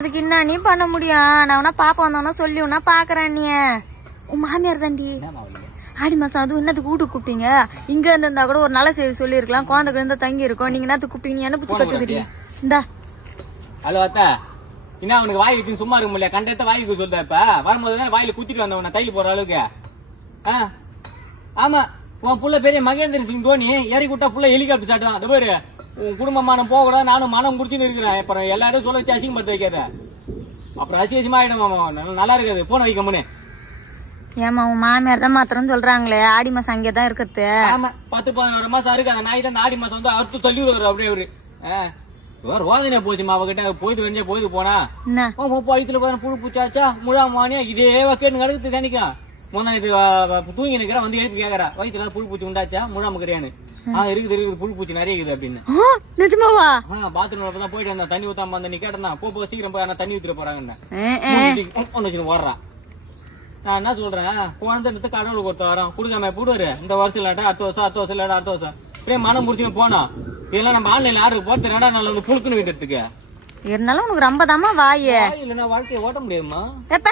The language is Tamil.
அதுக்கு என்ன நீ பண்ண முடியும்? நான் வேணா பாப்பா வந்தோன்னா சொல்லி வேணா பாக்குறேன் நீ உன் மாமியார் தாண்டி. ஆடி மாசம் அதுவும் என்னத்துக்கு வீட்டுக்கு கூப்பிட்டீங்க? இங்க இருந்திருந்தா கூட ஒரு நல்ல செய்தி சொல்லியிருக்கலாம். குழந்தை இருந்தா தங்கி இருக்கோம் நீங்க என்னத்துக்கு கூப்பிட்டீங்க? என்ன பிடிச்சி கத்துக்கிறீங்க இந்தா. ஹலோ அத்தா. என்ன அவனுக்கு வாய் வச்சுன்னு சும்மா இருக்க முடியல கண்டத்த வாய் வைக்க சொல்லுதா இப்ப. வரும்போது தான் வாயில குத்திட்டு வந்தவன தையல் போற அளவுக்கு. ஆ? ஆமா. உன் புள்ள பெரிய மகேந்திர சிங் தோனி இறக்கி விட்டா ஃபுல்லா ஹெலிகாப்டர் சாட்டு தான் அது பாரு. உன் குடும்ப மானம் போக கூடாது நானும் மனம் குடிச்சுன்னு இருக்கிறேன். அப்புறம் எல்லாரும் சொல்ல வச்சு அசிங்கப்படுத்த வைக்காத அப்புறம் அசிங்கமா ஆயிடும். நல்லா- இருக்காது. போன வைக்க முன்னே. ஏமா உன் மாமியார் தான் மாத்திரம் சொல்றாங்களே. ஆடி மாசம் அங்கே தான் இருக்கிறது. ஆமா. பத்து பதினோரு மாசம் இருக்கு அந்த நாய் தான் ஆடி மாசம் வந்து அறுத்து தள்ளி விடுவாரு அப்படியே அவரு. இவர் ரோதனை போச்சுமா அவகிட்ட? போயிட்டு வெஞ்சே போயிட்டு போனா. வயிற்றுல பாரு புழு பூச்சாச்சா? முழா மானியா? இதே வக்கேன்னு கிடக்குது தனிக்கும். முந்தா இது தூங்கி நிக்கிறா வந்து எழுப்பி கேக்குறா. வயிற்றுல புழு பூச்சி உண்டாச்சா? முழா முக்கிறியான்னு ஆ இருக்குது இருக்குது. புழு பூச்சி நிறைய இருக்குது அப்படின்னு. நிஜமாவா? ஆ பாத்ரூம்ல தான் போயிட்டு வந்தா தண்ணி ஊத்தாம அந்த நீ கேட்டா போ போ சீக்கிரம் போய் தண்ணி ஊத்திர போறாங்கன்னு. ஒன்னு வச்சு ஓடுறான் நான் என்ன சொல்றேன்? குழந்தை எடுத்து கடவுள் கொடுத்த வரோம். கொடுக்காம போடுவாரு இந்த வருஷம் இல்லாட்டா அடுத்த வருஷம் அடுத்த வருஷம் இல்லாட்டா அடுத்த வருஷம். இப்படியே மனம் முடிச்சுன்னு போனோம் இதெல்லாம் நம்ம ஆன்லைன்ல ஆர்டர் போட்டு ரெண்டா நாள் வந்து புழுக்குன்னு வைக்கிறதுக்கு இருந்தாலும் உனக்கு ரொம்ப தாமா வாயே. இல்லைன்னா வாழ்க்கையை ஓட்ட முடியுமா எப்ப?